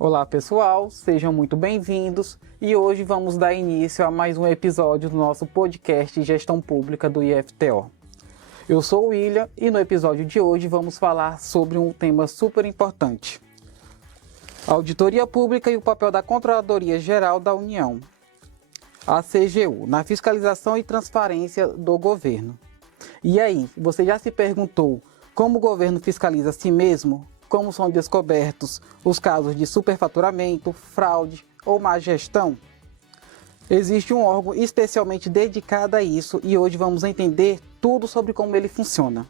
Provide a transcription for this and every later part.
Olá pessoal, sejam muito bem-vindos e hoje vamos dar início a mais um episódio do nosso podcast Gestão Pública do IFTO. Eu sou o William e no episódio de hoje vamos falar sobre um tema super importante: a auditoria pública e o papel da Controladoria Geral da União, a CGU, na fiscalização e transparência do governo. E aí, você já se perguntou como o governo fiscaliza a si mesmo? Como são descobertos os casos de superfaturamento, fraude ou má gestão? Existe um órgão especialmente dedicado a isso e hoje vamos entender tudo sobre como ele funciona.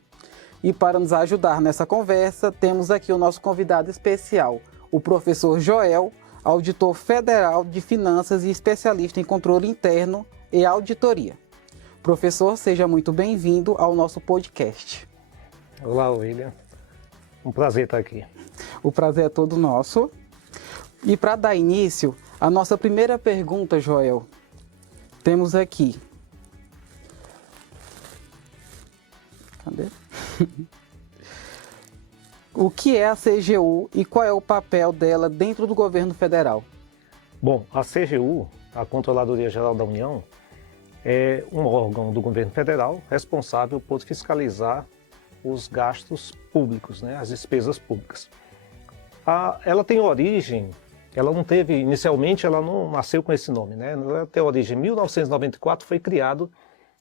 E para nos ajudar nessa conversa, temos aqui o nosso convidado especial, o professor Joel, auditor federal de finanças e especialista em controle interno e auditoria. Professor, seja muito bem-vindo ao nosso podcast. Olá, William. Um prazer estar aqui. O prazer é todo nosso. E para dar início, a nossa primeira pergunta, Joel, temos aqui. Cadê? O que é a CGU e qual é o papel dela dentro do governo federal? Bom, a CGU, a Controladoria Geral da União, é um órgão do governo federal responsável por fiscalizar os gastos públicos, né, as despesas públicas. Ela tem origem, inicialmente ela não nasceu com esse nome, né? Ela tem origem em 1994, foi criado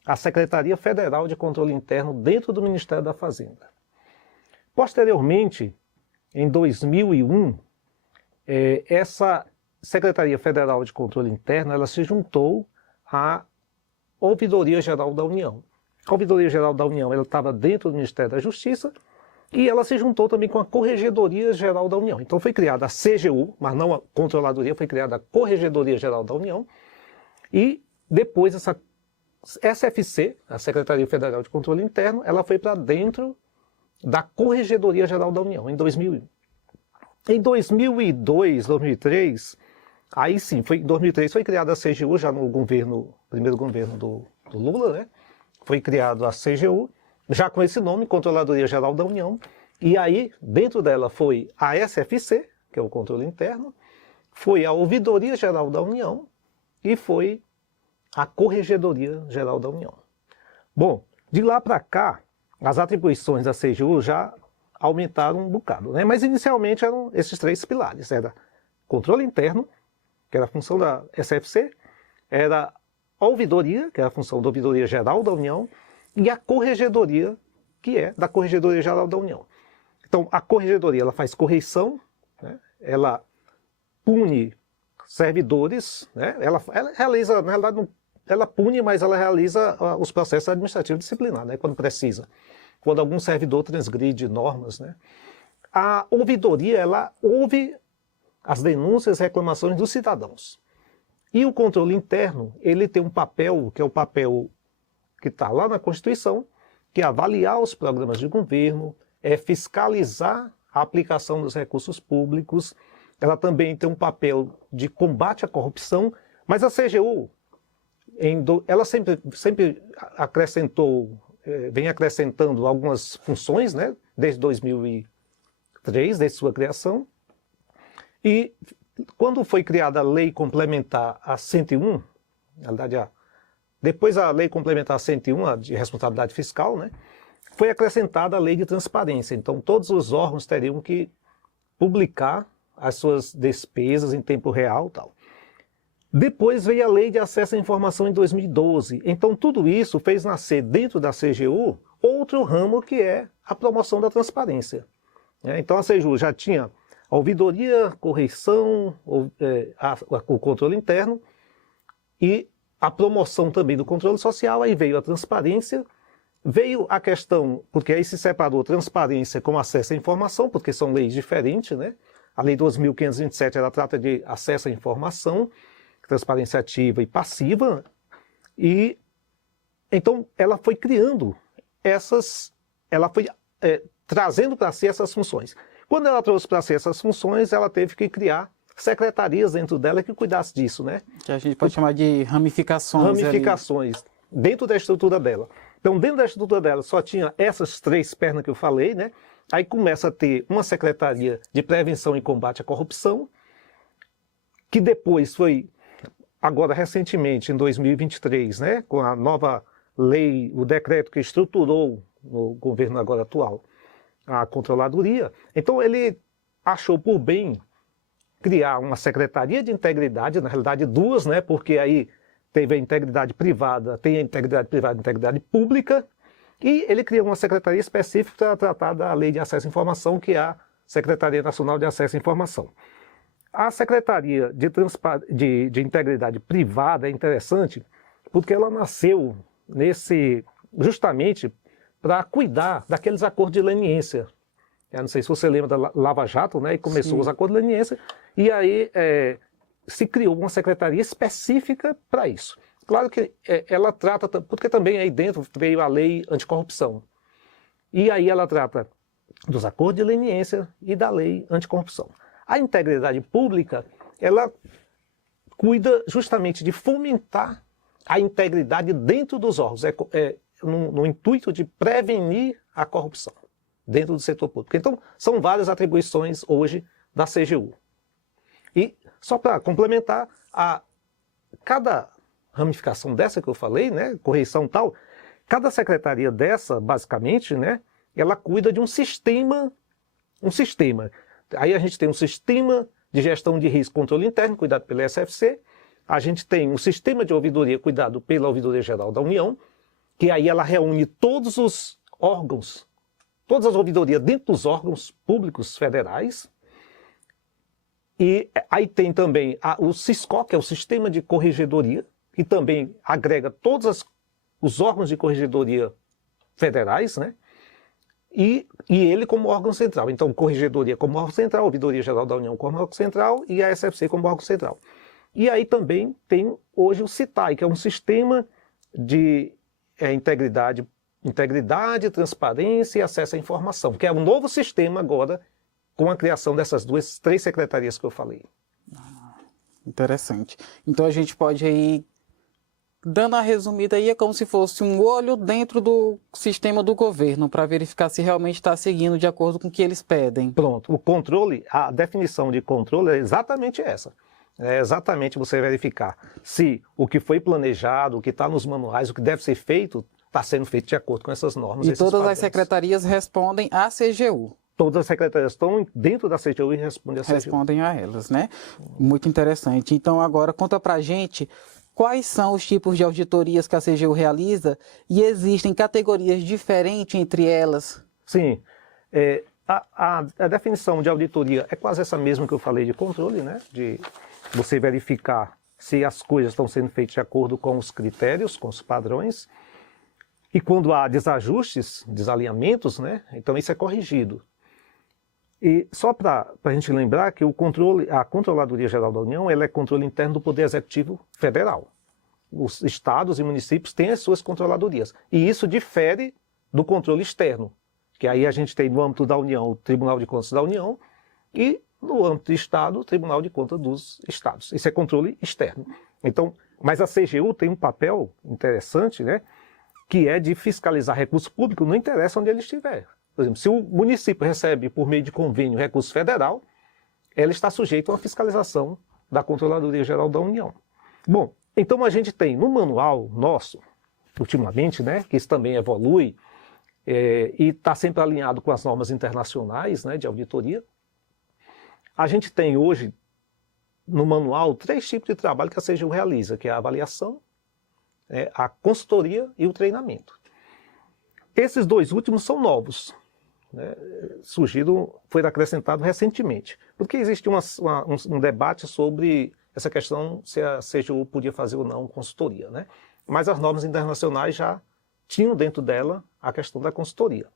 a Secretaria Federal de Controle Interno dentro do Ministério da Fazenda. Posteriormente, em 2001, essa Secretaria Federal de Controle Interno ela se juntou à Ouvidoria Geral da União. A Ouvidoria Geral da União estava dentro do Ministério da Justiça e ela se juntou também com a Corregedoria Geral da União. Então foi criada a CGU, mas não a Controladoria, foi criada a Corregedoria Geral da União e depois essa SFC, a Secretaria Federal de Controle Interno, ela foi para dentro da Corregedoria Geral da União, em 2001. Em 2002, 2003, aí sim, em 2003 foi criada a CGU, já no primeiro governo do Lula, né? Foi criado a CGU, já com esse nome, Controladoria Geral da União, e aí dentro dela foi a SFC, que é o controle interno, foi a Ouvidoria Geral da União e foi a Corregedoria Geral da União. Bom, de lá para cá, as atribuições da CGU já aumentaram um bocado, né? Mas inicialmente eram esses três pilares, era controle interno, que era a função da SFC, era a ouvidoria, que é a função da Ouvidoria Geral da União, e a corregedoria, que é da Corregedoria Geral da União. Então, a corregedoria ela faz correição, né? Ela pune servidores, né? Ela realiza, na realidade, ela pune, mas ela realiza os processos administrativos disciplinares, né? Quando precisa, quando algum servidor transgride normas, né? A ouvidoria, ela ouve as denúncias e reclamações dos cidadãos. E o controle interno, ele tem um papel, que é o papel que está lá na Constituição, que é avaliar os programas de governo, é fiscalizar a aplicação dos recursos públicos, ela também tem um papel de combate à corrupção, mas a CGU, ela sempre acrescentou, vem acrescentando algumas funções, né, desde 2003, desde sua criação, e quando foi criada a Lei Complementar a 101, na verdade, depois a Lei Complementar 101, a de responsabilidade fiscal, né, foi acrescentada a Lei de Transparência. Então, todos os órgãos teriam que publicar as suas despesas em tempo real e tal. Depois veio a Lei de Acesso à Informação em 2012. Então, tudo isso fez nascer dentro da CGU outro ramo que é a promoção da transparência. Então, a CGU já tinha a ouvidoria, correição, o controle interno e a promoção também do controle social, aí veio a transparência, veio a questão, porque aí se separou transparência com acesso à informação, porque são leis diferentes, né? A Lei 2.527, ela trata de acesso à informação, transparência ativa e passiva, e então ela foi criando ela foi trazendo para si essas funções. Quando ela trouxe para si essas funções, ela teve que criar secretarias dentro dela que cuidasse disso, né? Que a gente pode chamar de ramificações. Ramificações dentro da estrutura dela. Então, dentro da estrutura dela só tinha essas três pernas que eu falei, né? Aí começa a ter uma secretaria de prevenção e combate à corrupção, que depois foi, agora recentemente, em 2023, né, com a nova lei, o decreto que estruturou no governo agora atual a controladoria, então ele achou por bem criar uma secretaria de integridade, na realidade duas, né, porque aí teve a integridade privada, tem a integridade privada e a integridade pública, e ele criou uma secretaria específica para tratar da Lei de Acesso à Informação, que é a Secretaria Nacional de Acesso à Informação. A Secretaria de Integridade Privada é interessante porque ela nasceu justamente para cuidar daqueles acordos de leniência. Eu não sei se você lembra da Lava Jato, né? E começou Sim. os acordos de leniência, e aí se criou uma secretaria específica para isso. Claro que ela trata, porque também aí dentro veio a lei anticorrupção. E aí ela trata dos acordos de leniência e da lei anticorrupção. A integridade pública, ela cuida justamente de fomentar a integridade dentro dos órgãos, no intuito de prevenir a corrupção dentro do setor público. Então, são várias atribuições hoje da CGU. E, só para complementar, cada ramificação dessa que eu falei, né, correição tal, cada secretaria dessa, basicamente, né, ela cuida de um sistema. Aí a gente tem um sistema de gestão de risco e controle interno, cuidado pela SFC. A gente tem um sistema de ouvidoria, cuidado pela Ouvidoria Geral da União, que aí ela reúne todos os órgãos, todas as ouvidorias dentro dos órgãos públicos federais. E aí tem também o SISCO, que é o Sistema de Corregedoria, que também agrega todos os órgãos de corregedoria federais, né? E ele como órgão central. Então, Corregedoria como órgão central, Ouvidoria Geral da União como órgão central e a SFC como órgão central. E aí também tem hoje o CITAI, que é um sistema de integridade, transparência e acesso à informação, que é um novo sistema agora com a criação dessas três secretarias que eu falei. Interessante. Então a gente pode aí, dando a resumida aí, é como se fosse um olho dentro do sistema do governo para verificar se realmente está seguindo de acordo com o que eles pedem. Pronto. O controle, a definição de controle é exatamente essa. É exatamente você verificar se o que foi planejado, o que está nos manuais, o que deve ser feito, está sendo feito de acordo com essas normas. E todas as secretarias respondem à CGU. Todas as secretarias estão dentro da CGU e respondem à CGU. Respondem a elas, né? Muito interessante. Então agora conta pra gente quais são os tipos de auditorias que a CGU realiza e existem categorias diferentes entre elas? Sim. A definição de auditoria é quase essa mesma que eu falei de controle, né? De você verificar se as coisas estão sendo feitas de acordo com os critérios, com os padrões. E quando há desajustes, desalinhamentos, né? Então isso é corrigido. E só para a gente lembrar que a Controladoria Geral da União, ela é controle interno do Poder Executivo Federal. Os estados e municípios têm as suas controladorias. E isso difere do controle externo, que aí a gente tem no âmbito da União o Tribunal de Contas da União e no âmbito do Estado o Tribunal de Contas dos Estados. Isso é controle externo. Então, mas a CGU tem um papel interessante, né, que é de fiscalizar recurso público, não interessa onde ele estiver. Por exemplo, se o município recebe por meio de convênio recurso federal, ela está sujeita a uma fiscalização da Controladoria Geral da União. Bom, então a gente tem no manual nosso, ultimamente, né, que isso também evolui e está sempre alinhado com as normas internacionais, né, de auditoria, a gente tem hoje no manual 3 tipos de trabalho que a CGU realiza, que é a avaliação, a consultoria e o treinamento. Esses 2 últimos são novos, né, foi acrescentado recentemente, porque existe um debate sobre essa questão se a CGU podia fazer ou não consultoria, né? Mas as normas internacionais já tinham dentro dela a questão da consultoria,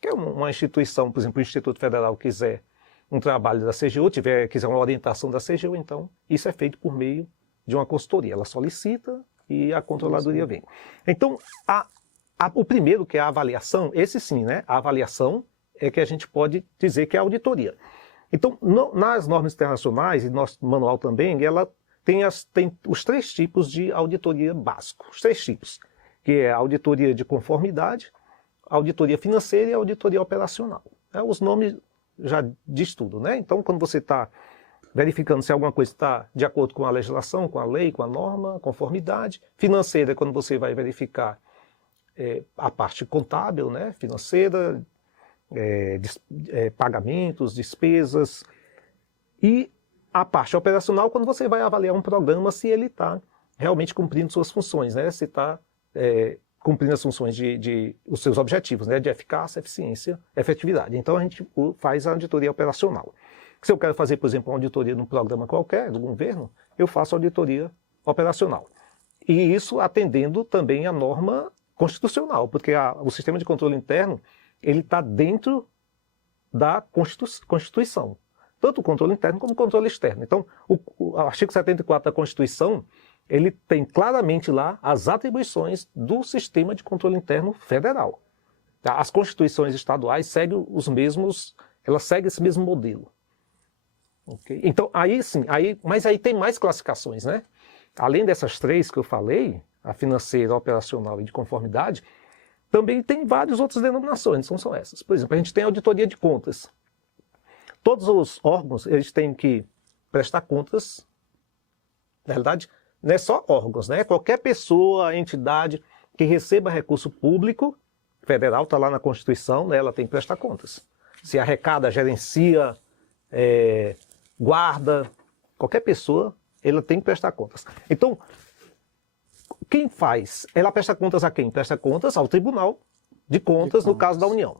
que é uma instituição, por exemplo, o Instituto Federal quiser um trabalho da CGU, quiser uma orientação da CGU, então isso é feito por meio de uma consultoria. Ela solicita e a controladoria vem. Então, o primeiro, que é a avaliação, esse sim, né? A avaliação é que a gente pode dizer que é a auditoria. Então, nas normas internacionais e nosso manual também, ela tem os 3 tipos de auditoria básicos, os 3 tipos, que é a auditoria de conformidade, a auditoria financeira e a auditoria operacional. Os nomes já diz tudo, né? Então, quando você está verificando se alguma coisa está de acordo com a legislação, com a lei, com a norma, conformidade. Financeira é quando você vai verificar a parte contábil, né, financeira, pagamentos, despesas. E a parte operacional, quando você vai avaliar um programa, se ele está realmente cumprindo suas funções, né, se está cumprindo as funções os seus objetivos, né, de eficácia, eficiência, efetividade. Então a gente faz a auditoria operacional. Se eu quero fazer, por exemplo, uma auditoria num programa qualquer do governo, eu faço auditoria operacional. E isso atendendo também à norma constitucional, porque o sistema de controle interno ele está dentro da Constituição, tanto o controle interno como o controle externo. Então, o artigo 74 da Constituição, ele tem claramente lá as atribuições do sistema de controle interno federal. As constituições estaduais seguem elas seguem esse mesmo modelo. Okay? Então, aí sim, mas aí tem mais classificações, né? Além dessas três que eu falei, a financeira, a operacional e de conformidade, também tem várias outras denominações, não são essas. Por exemplo, a gente tem a auditoria de contas. Todos os órgãos, eles têm que prestar contas, na realidade, não é só órgãos, né? Qualquer pessoa, entidade que receba recurso público, federal, está lá na Constituição, né? Ela tem que prestar contas. Se arrecada, gerencia, guarda, qualquer pessoa, ela tem que prestar contas. Então, quem faz? Ela presta contas a quem? Presta contas ao Tribunal de Contas, no caso da União.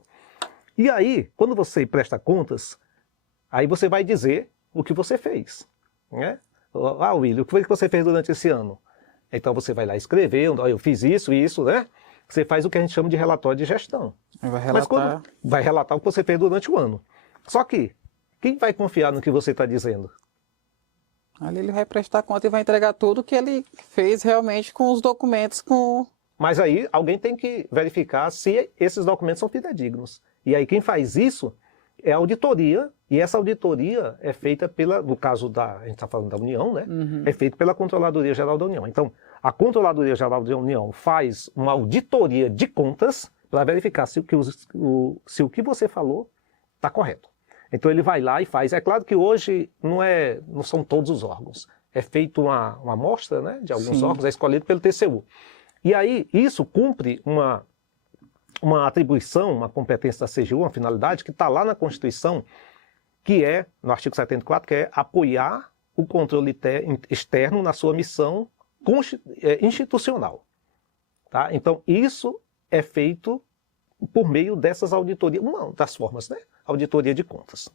E aí, quando você presta contas, aí você vai dizer o que você fez, né? Ah, William, o que foi que você fez durante esse ano? Então você vai lá escrever, eu fiz isso, né? Você faz o que a gente chama de relatório de gestão. Vai relatar. Vai relatar o que você fez durante o ano. Só que, quem vai confiar no que você está dizendo? Ali ele vai prestar conta e vai entregar tudo que ele fez realmente com os documentos. Mas aí alguém tem que verificar se esses documentos são fidedignos. E aí quem faz isso é a auditoria, e essa auditoria é feita no caso a gente está falando da União, né? Uhum. É feita pela Controladoria Geral da União. Então, a Controladoria Geral da União faz uma auditoria de contas para verificar se o que você falou está correto. Então ele vai lá e faz. É claro que hoje não são todos os órgãos. É feita uma amostra, né, de alguns órgãos, é escolhido pelo TCU. E aí isso cumpre uma atribuição, uma competência da CGU, uma finalidade que está lá na Constituição, que é, no artigo 74, que é apoiar o controle externo na sua missão institucional. Tá? Então isso é feito por meio dessas auditorias, uma das formas, né? Auditoria de contas.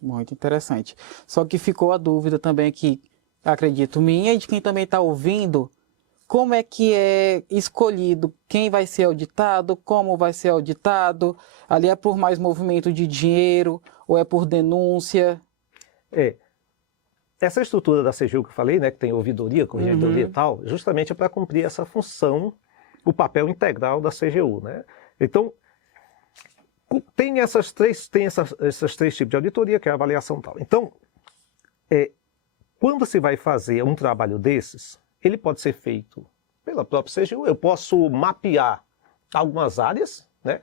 Muito interessante. Só que ficou a dúvida também aqui, acredito minha, e de quem também está ouvindo, como é que é escolhido quem vai ser auditado, como vai ser auditado, ali é por mais movimento de dinheiro ou é por denúncia? Essa estrutura da CGU que eu falei, né, que tem ouvidoria, corregedoria e tal, justamente é para cumprir essa função, o papel integral da CGU, né? Então, tem esses três tipos de auditoria, que é a avaliação e tal. Então, quando se vai fazer um trabalho desses, ele pode ser feito pela própria CGU. Eu posso mapear algumas áreas, né?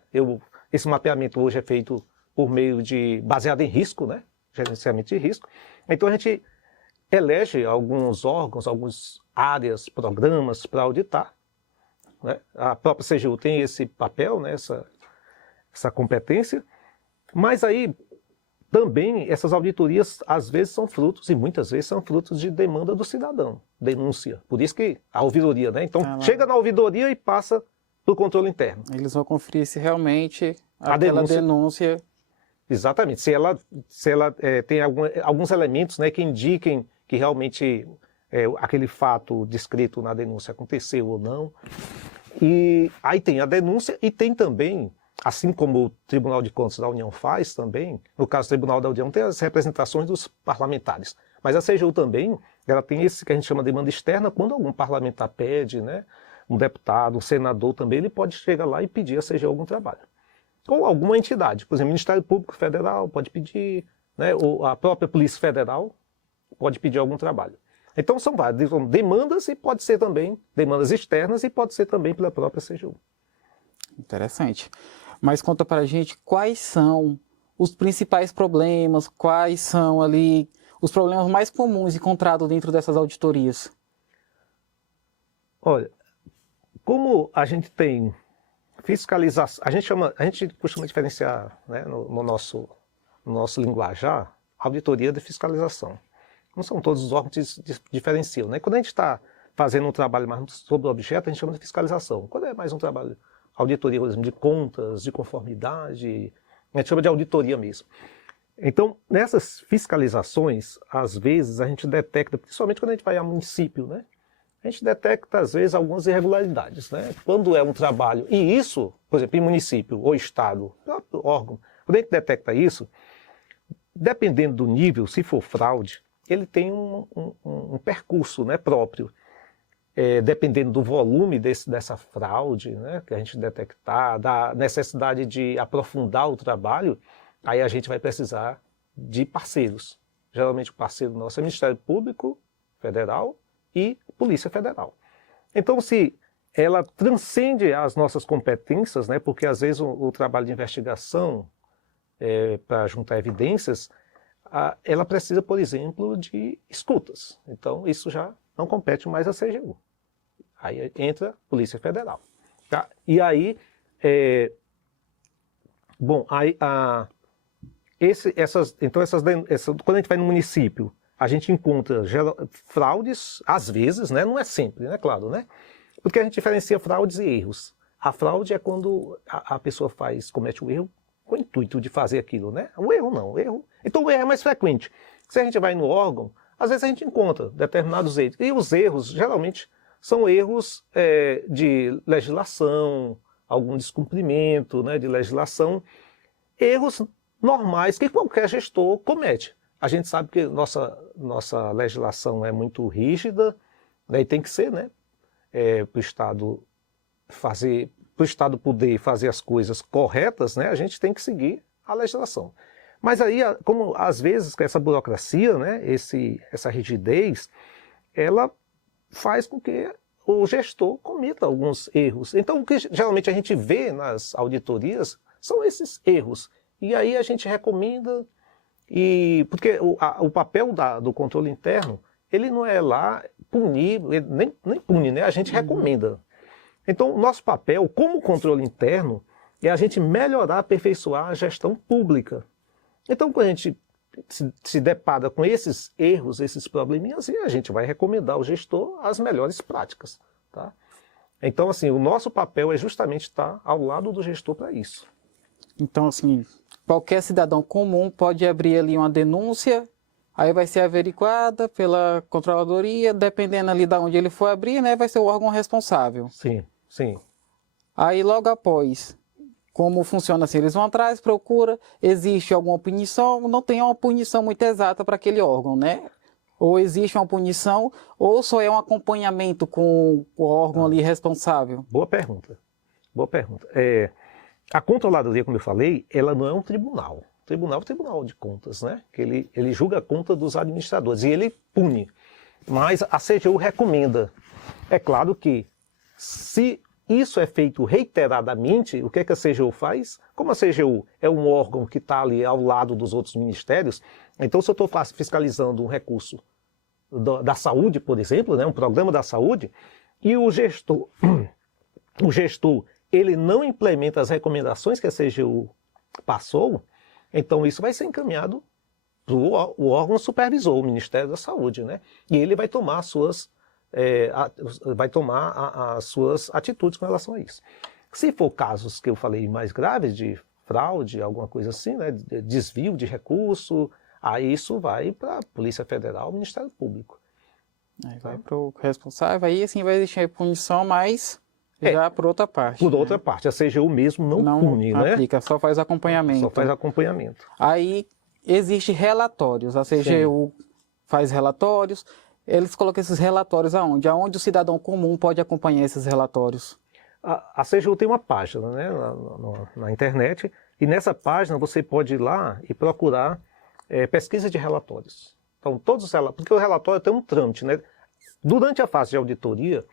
Esse mapeamento hoje é feito por meio baseado em risco, né? Gerenciamento de risco. Então a gente elege alguns órgãos, algumas áreas, programas para auditar, né? A própria CGU tem esse papel, né? Essa competência, mas aí também essas auditorias às vezes são frutos, e muitas vezes são frutos de demanda do cidadão, denúncia. Por isso que a ouvidoria, né? Então chega na ouvidoria e passa para o controle interno. Eles vão conferir se realmente aquela denúncia... Exatamente, se ela tem alguns elementos, né, que indiquem que realmente aquele fato descrito na denúncia aconteceu ou não. E aí tem a denúncia e tem também, assim como o Tribunal de Contas da União faz também, no caso do Tribunal da União tem as representações dos parlamentares, mas a CGU também, ela tem esse que a gente chama de demanda externa, quando algum parlamentar pede, né, um deputado, um senador também, ele pode chegar lá e pedir a CGU algum trabalho. Ou alguma entidade, por exemplo, o Ministério Público Federal pode pedir, né, ou a própria Polícia Federal pode pedir algum trabalho. Então são várias demandas e pode ser também demandas externas e pode ser também pela própria CGU. Interessante. Mas conta pra gente quais são os principais problemas, quais são ali os problemas mais comuns encontrados dentro dessas auditorias? Olha, como a gente tem fiscalização, a gente costuma diferenciar, né, no nosso linguajar, auditoria de fiscalização. Não são todos os órgãos que diferenciam, né? Quando a gente está fazendo um trabalho mais sobre o objeto, a gente chama de fiscalização. Quando é mais um trabalho, auditoria, por exemplo, de contas, de conformidade, a gente chama de auditoria mesmo. Então, nessas fiscalizações, às vezes a gente detecta, principalmente quando a gente vai a município, né? A gente detecta, às vezes, algumas irregularidades, né? Quando é um trabalho, e isso, por exemplo, em município ou estado, próprio órgão, quando a gente detecta isso, dependendo do nível, se for fraude, ele tem um percurso, né, próprio. Dependendo do volume dessa fraude, né, que a gente detectar, da necessidade de aprofundar o trabalho, aí a gente vai precisar de parceiros. Geralmente o parceiro nosso é o Ministério Público Federal e Polícia Federal. Então, se ela transcende as nossas competências, né, porque às vezes o trabalho de investigação, para juntar evidências, ela precisa, por exemplo, de escutas. Então, isso já não compete mais à CGU. Aí entra a Polícia Federal. Tá? E aí, quando a gente vai no município, a gente encontra fraudes, às vezes, né? Não é sempre, né? Claro, né? Porque a gente diferencia fraudes e erros. A fraude é quando a pessoa comete o erro com o intuito de fazer aquilo, né? O erro não, o erro. Então o erro é mais frequente. Se a gente vai no órgão, às vezes a gente encontra determinados erros. E os erros, geralmente, são erros de legislação, algum descumprimento, né, de legislação, erros normais que qualquer gestor comete. A gente sabe que nossa legislação é muito rígida, né, e tem que ser, né, para o Estado poder fazer as coisas corretas, né, a gente tem que seguir a legislação. Mas aí, como às vezes essa burocracia, né, essa rigidez, ela faz com que o gestor cometa alguns erros. Então, o que geralmente a gente vê nas auditorias são esses erros. E aí a gente recomenda, porque o papel do controle interno, ele não é lá punir, nem pune, né? A gente recomenda. Então, o nosso papel como controle interno é a gente melhorar, aperfeiçoar a gestão pública. Então, quando a gente se depara com esses erros, esses probleminhas, e a gente vai recomendar ao gestor as melhores práticas. Tá? Então, assim, o nosso papel é justamente estar ao lado do gestor para isso. Então, assim, qualquer cidadão comum pode abrir ali uma denúncia, aí vai ser averiguada pela controladoria, dependendo ali de onde ele for abrir, né, vai ser o órgão responsável. Sim, sim. Aí, logo após, como funciona assim? Eles vão atrás, procura, existe alguma punição, não tem uma punição muito exata para aquele órgão, né? Ou existe uma punição, ou só é um acompanhamento com o órgão ali responsável? Boa pergunta. Boa pergunta. A controladoria, como eu falei, ela não é um tribunal. O tribunal é o Tribunal de Contas, né? Que ele julga a conta dos administradores e ele pune. Mas a CGU recomenda. É claro que se isso é feito reiteradamente, o que é que a CGU faz? Como a CGU é um órgão que está ali ao lado dos outros ministérios, então se eu estou fiscalizando um recurso da saúde, por exemplo, né, um programa da saúde, e o gestor, ele não implementa as recomendações que a CGU passou, então isso vai ser encaminhado para o órgão supervisor, o Ministério da Saúde, né? E ele vai tomar as suas atitudes com relação a isso. Se for casos que eu falei mais graves, de fraude, alguma coisa assim, né, de desvio de recurso, aí isso vai para a Polícia Federal, Ministério Público. Aí vai para o responsável, aí assim vai deixar a punição, mas já por outra parte. Por outra parte, a CGU mesmo não pune, né? Não aplica, só faz acompanhamento. Só faz acompanhamento. Aí existem relatórios, a CGU faz relatórios. Eles colocam esses relatórios aonde? Aonde o cidadão comum pode acompanhar esses relatórios? A CGU tem uma página, né, na internet, e nessa página você pode ir lá e procurar pesquisa de relatórios. Então, todos os relatórios, porque o relatório tem um trâmite, né? Durante a fase de auditoria,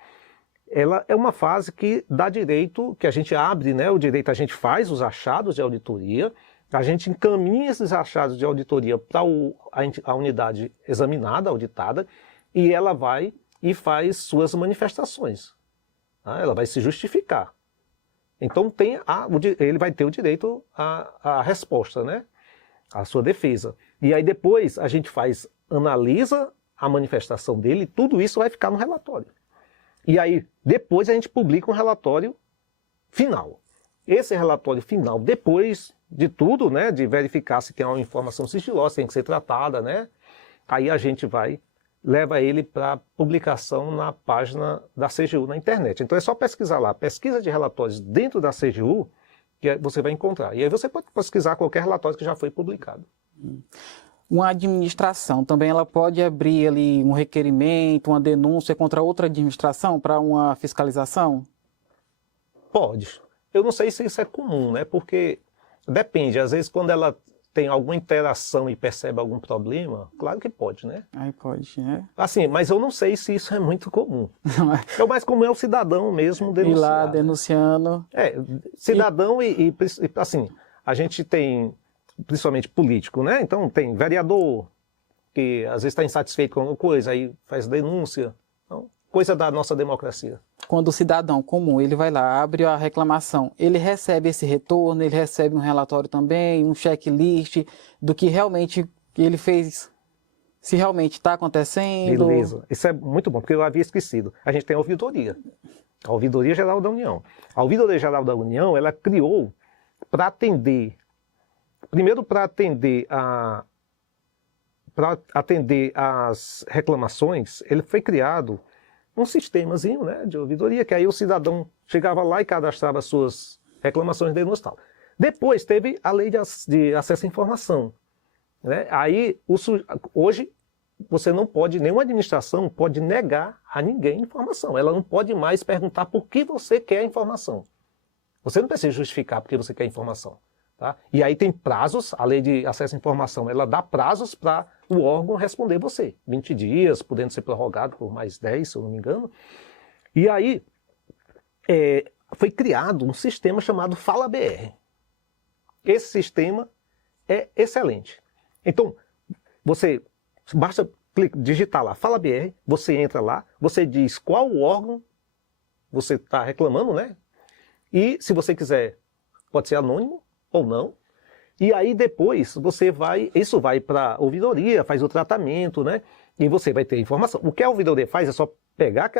ela é uma fase que dá direito, que a gente abre, né, o direito, a gente faz os achados de auditoria, a gente encaminha esses achados de auditoria para a unidade examinada, auditada, e ela vai e faz suas manifestações. Tá? Ela vai se justificar. Então ele vai ter o direito à resposta, né? À sua defesa. E aí depois a gente analisa a manifestação dele, e tudo isso vai ficar no relatório. E aí depois a gente publica um relatório final. Esse relatório final, depois de tudo, né, de verificar se tem uma informação sigilosa, tem que ser tratada, né? Aí a gente leva ele para publicação na página da CGU na internet. Então é só pesquisar lá, pesquisa de relatórios dentro da CGU, que você vai encontrar. E aí você pode pesquisar qualquer relatório que já foi publicado. Uma administração também ela pode abrir ali um requerimento, uma denúncia contra outra administração para uma fiscalização? Pode. Eu não sei se isso é comum, né? Porque depende. Às vezes quando ela tem alguma interação e percebe algum problema, claro que pode, né? Aí pode, né? Assim, mas eu não sei se isso é muito comum. O mais comum é o cidadão mesmo denunciar. Ir lá denunciando. Cidadão e assim, a gente tem, principalmente político, né? Então tem vereador que às vezes está insatisfeito com alguma coisa, aí faz denúncia. Então, coisa da nossa democracia. Quando o cidadão comum, ele vai lá, abre a reclamação, ele recebe esse retorno, ele recebe um relatório também, um checklist do que realmente ele fez, se realmente está acontecendo. Beleza, isso é muito bom, porque eu havia esquecido. A gente tem a ouvidoria, a Ouvidoria Geral da União. A Ouvidoria Geral da União, ela criou para atender, primeiro para atender as reclamações, ele foi criado um sistemazinho, né, de ouvidoria, que aí o cidadão chegava lá e cadastrava suas reclamações, denúncias e tal. Depois teve a lei de acesso à informação. Né? Aí, hoje, você não pode, nenhuma administração pode negar a ninguém informação. Ela não pode mais perguntar por que você quer a informação. Você não precisa justificar por que você quer a informação. Tá? E aí tem prazos, a lei de acesso à informação, ela dá prazos para o órgão responder você. 20 dias, podendo ser prorrogado por mais 10, se eu não me engano. E aí foi criado um sistema chamado Fala BR. Esse sistema é excelente. Então, você basta digitar lá Fala BR, você entra lá, você diz qual órgão você está reclamando, né? E se você quiser, pode ser anônimo ou não. E aí depois isso vai para a ouvidoria, faz o tratamento, né? E você vai ter informação. O que a ouvidoria faz é só pegar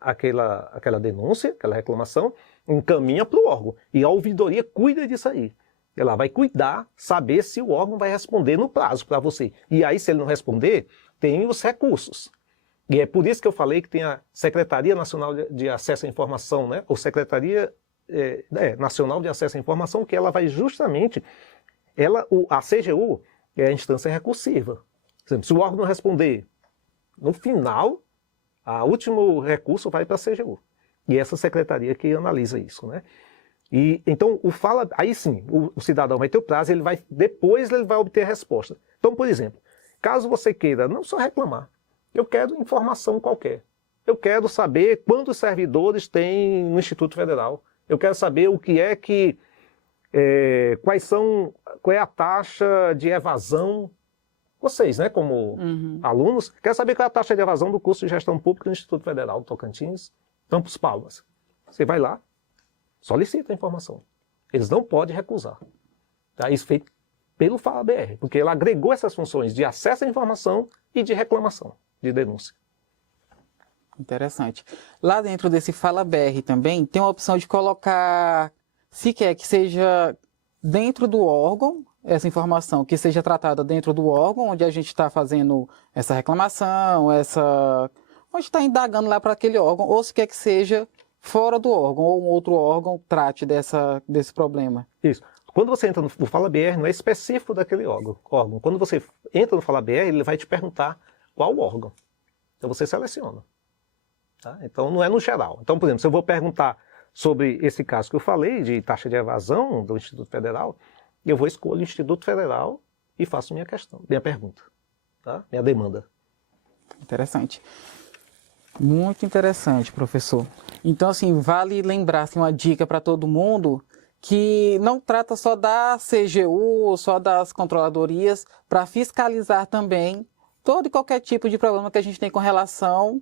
aquela denúncia, aquela reclamação, encaminha para o órgão. E a ouvidoria cuida disso aí. Ela vai cuidar, saber se o órgão vai responder no prazo para você. E aí, se ele não responder, tem os recursos. E é por isso que eu falei que tem a Secretaria Nacional de Acesso à Informação, né? Ou Secretaria Nacional de Acesso à Informação, que ela vai justamente... a CGU é a instância recursiva. Por exemplo, se o órgão não responder, no final, o último recurso vai para a CGU. E essa secretaria que analisa isso, né? E então aí sim, o cidadão vai ter o prazo, depois ele vai obter a resposta. Então, por exemplo, caso você queira não só reclamar, eu quero informação qualquer. Eu quero saber quantos servidores tem no Instituto Federal. Eu quero saber o que é que qual é a taxa de evasão. Vocês, né, como alunos, querem saber qual é a taxa de evasão do curso de Gestão Pública no Instituto Federal Tocantins, Campos Palmas. Você vai lá, solicita a informação. Eles não podem recusar. Tá? Isso feito pelo Fala BR, porque ela agregou essas funções de acesso à informação e de reclamação, de denúncia. Interessante. Lá dentro desse Fala BR também tem uma opção de colocar, se quer que seja dentro do órgão, essa informação que seja tratada dentro do órgão onde a gente está fazendo essa reclamação, onde está indagando lá para aquele órgão, ou se quer que seja fora do órgão, ou um outro órgão trate desse problema. Isso. Quando você entra no Fala BR, não é específico daquele órgão. Quando você entra no Fala BR, ele vai te perguntar qual órgão. Então você seleciona. Tá? Então não é no geral. Então, por exemplo, se eu vou perguntar sobre esse caso que eu falei, de taxa de evasão do Instituto Federal, eu vou escolher o Instituto Federal e faço minha pergunta, tá? Minha demanda. Interessante. Muito interessante, professor. Então, assim, vale lembrar assim, uma dica para todo mundo, que não trata só da CGU, só das controladorias, para fiscalizar também todo e qualquer tipo de problema que a gente tem com relação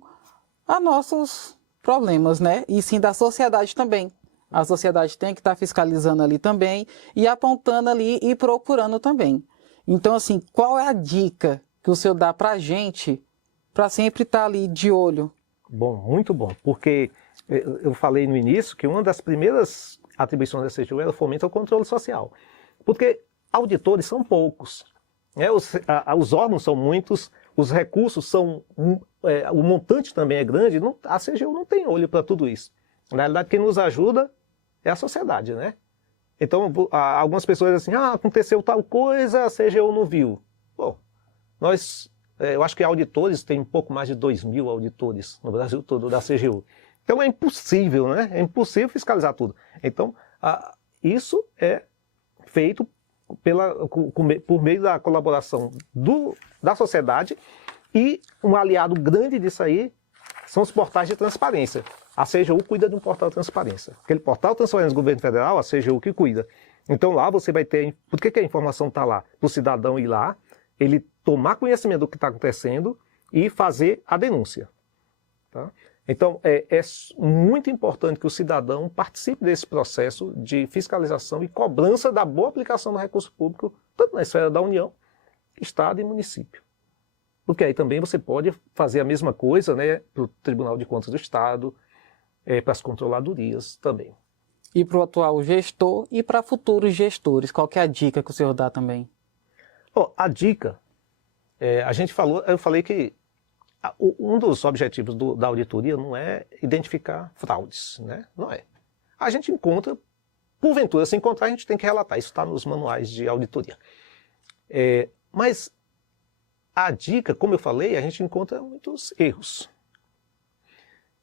a nossos problemas, né? E sim da sociedade também. A sociedade tem que estar fiscalizando ali também e apontando ali e procurando também. Então, assim, qual é a dica que o senhor dá para a gente para sempre estar ali de olho? Bom, muito bom, porque eu falei no início que uma das primeiras atribuições da CGU era o fomento ao controle social. Porque auditores são poucos, né? Os órgãos são muitos, os recursos são... o montante também é grande, a CGU não tem olho para tudo isso. Na realidade, quem nos ajuda é a sociedade, né? Então, algumas pessoas dizem assim, aconteceu tal coisa, a CGU não viu. Bom, eu acho que auditores, tem um pouco mais de 2.000 auditores no Brasil todo da CGU. Então é impossível, né? É impossível fiscalizar tudo. Então, isso é feito por meio da colaboração da sociedade, e um aliado grande disso aí são os portais de transparência. A CGU cuida de um portal de transparência. Aquele portal de transparência do governo federal, a CGU que cuida. Então lá você vai ter... Por que a informação está lá? Para o cidadão ir lá, ele tomar conhecimento do que está acontecendo e fazer a denúncia. Tá? Então é muito importante que o cidadão participe desse processo de fiscalização e cobrança da boa aplicação do recurso público, tanto na esfera da União, Estado e município. Porque aí também você pode fazer a mesma coisa, né, para o Tribunal de Contas do Estado, para as controladorias também. E para o atual gestor e para futuros gestores, qual que é a dica que o senhor dá também? A dica, eu falei que um dos objetivos da auditoria não é identificar fraudes, né? Não é. A gente encontra, porventura, se encontrar, a gente tem que relatar, isso está nos manuais de auditoria. Mas a dica, como eu falei, a gente encontra muitos erros.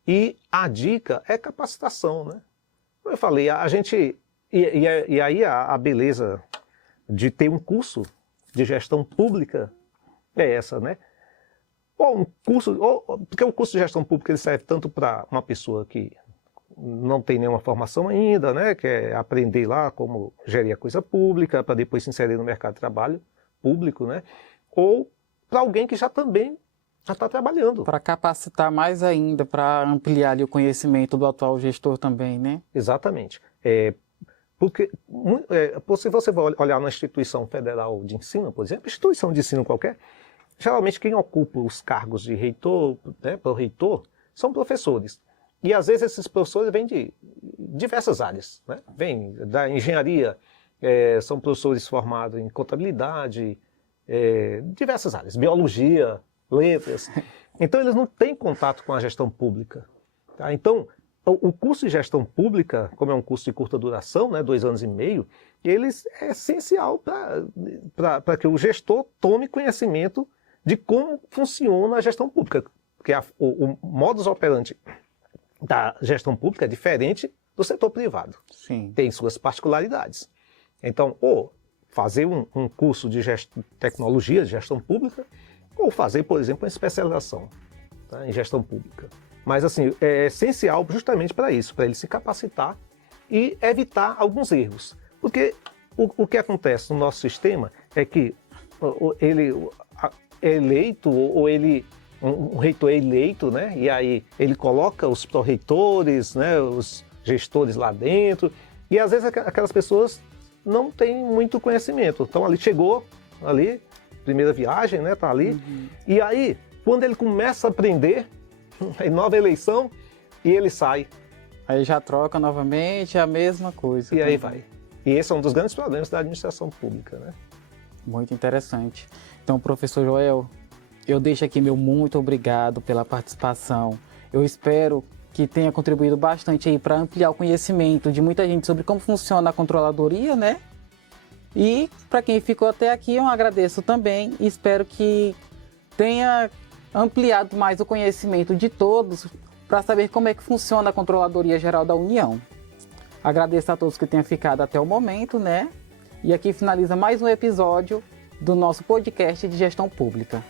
E a dica é capacitação, né? Como eu falei, a gente... E aí a beleza de ter um curso de gestão pública é essa, né? Porque o curso de gestão pública ele serve tanto para uma pessoa que não tem nenhuma formação ainda, né? Quer aprender lá como gerir a coisa pública, para depois se inserir no mercado de trabalho público, né? Ou para alguém que já está trabalhando. Para capacitar mais ainda, para ampliar ali o conhecimento do atual gestor também, né? Exatamente. Porque se você for olhar na instituição federal de ensino, por exemplo, instituição de ensino qualquer, geralmente quem ocupa os cargos de reitor, né, para o reitor, são professores. E às vezes esses professores vêm de diversas áreas, né? Vêm da engenharia, são professores formados em contabilidade, diversas áreas, biologia, letras. Então eles não têm contato com a gestão pública. Tá? Então o curso de gestão pública, como é um curso de curta duração, né, 2 anos e meio, é essencial para que o gestor tome conhecimento de como funciona a gestão pública. Porque o modus operandi da gestão pública é diferente do setor privado. Sim. Tem suas particularidades. Então, fazer um curso de tecnologia de gestão pública, ou fazer, por exemplo, uma especialização, tá, em gestão pública. Mas, assim, é essencial justamente para isso, para ele se capacitar e evitar alguns erros. Porque o que acontece no nosso sistema é que ele é eleito, um reitor é eleito, né, e aí ele coloca os pró-reitores, né, os gestores lá dentro, e às vezes aquelas pessoas não têm muito conhecimento. Então, chegou, primeira viagem, né, tá ali, e aí, quando ele começa a aprender, em nova eleição, e ele sai. Aí já troca novamente a mesma coisa. E aí vai. E esse é um dos grandes problemas da administração pública, né? Muito interessante. Então, professor Joel, eu deixo aqui meu muito obrigado pela participação. Eu espero que tenha contribuído bastante aí para ampliar o conhecimento de muita gente sobre como funciona a controladoria, né? E para quem ficou até aqui, eu agradeço também e espero que tenha ampliado mais o conhecimento de todos para saber como é que funciona a Controladoria Geral da União. Agradeço a todos que tenham ficado até o momento, né? E aqui finaliza mais um episódio do nosso podcast de gestão pública.